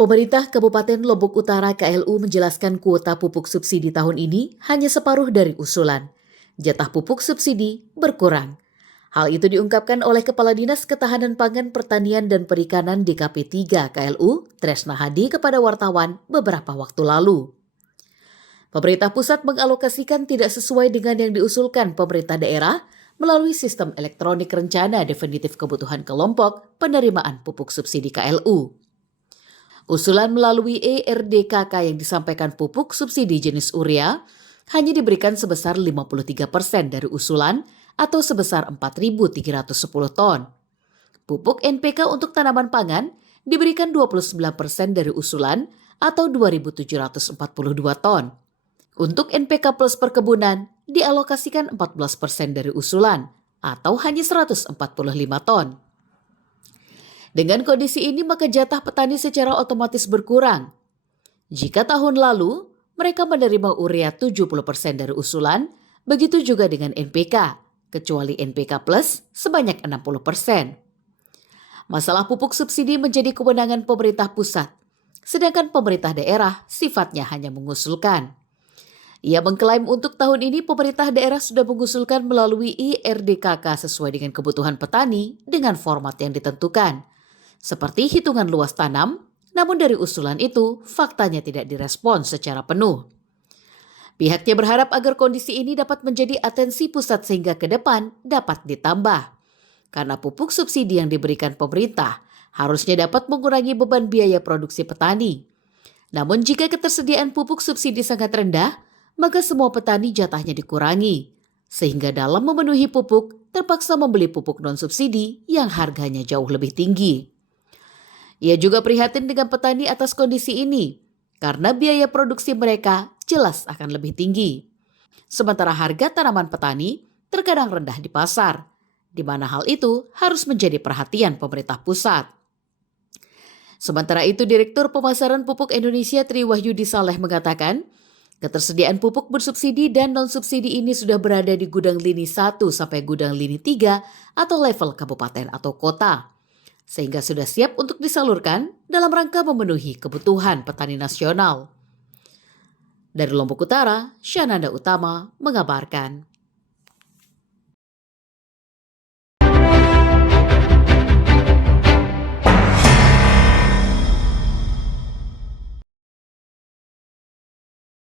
Pemerintah Kabupaten Lombok Utara KLU menjelaskan kuota pupuk subsidi tahun ini hanya separuh dari usulan. Jatah pupuk subsidi berkurang. Hal itu diungkapkan oleh Kepala Dinas Ketahanan Pangan Pertanian dan Perikanan DKP 3 KLU, Tresna Hadi kepada wartawan beberapa waktu lalu. Pemerintah pusat mengalokasikan tidak sesuai dengan yang diusulkan pemerintah daerah melalui sistem elektronik rencana definitif kebutuhan kelompok penerimaan pupuk subsidi KLU. Usulan melalui ERDKK yang disampaikan pupuk subsidi jenis urea hanya diberikan sebesar 53% dari usulan atau sebesar 4.310 ton. Pupuk NPK untuk tanaman pangan diberikan 29% dari usulan atau 2.742 ton. Untuk NPK plus perkebunan dialokasikan 14% dari usulan atau hanya 145 ton. Dengan kondisi ini maka jatah petani secara otomatis berkurang. Jika tahun lalu mereka menerima urea 70% dari usulan, begitu juga dengan NPK, kecuali NPK plus sebanyak 60%. Masalah pupuk subsidi menjadi kewenangan pemerintah pusat, sedangkan pemerintah daerah sifatnya hanya mengusulkan. Ia mengklaim untuk tahun ini pemerintah daerah sudah mengusulkan melalui IRDKK sesuai dengan kebutuhan petani dengan format yang ditentukan. Seperti hitungan luas tanam, namun dari usulan itu faktanya tidak direspon secara penuh. Pihaknya berharap agar kondisi ini dapat menjadi atensi pusat sehingga ke depan dapat ditambah. Karena pupuk subsidi yang diberikan pemerintah harusnya dapat mengurangi beban biaya produksi petani. Namun jika ketersediaan pupuk subsidi sangat rendah, maka semua petani jatahnya dikurangi. Sehingga dalam memenuhi pupuk, terpaksa membeli pupuk non-subsidi yang harganya jauh lebih tinggi. Ia juga prihatin dengan petani atas kondisi ini, karena biaya produksi mereka jelas akan lebih tinggi. Sementara harga tanaman petani terkadang rendah di pasar, di mana hal itu harus menjadi perhatian pemerintah pusat. Sementara itu, Direktur Pemasaran Pupuk Indonesia Tri Wahyudi Saleh mengatakan, ketersediaan pupuk bersubsidi dan non-subsidi ini sudah berada di gudang lini 1 sampai gudang lini 3 atau level kabupaten atau kota, sehingga sudah siap untuk disalurkan dalam rangka memenuhi kebutuhan petani nasional. Dari Lombok Utara, Syananda Utama mengabarkan.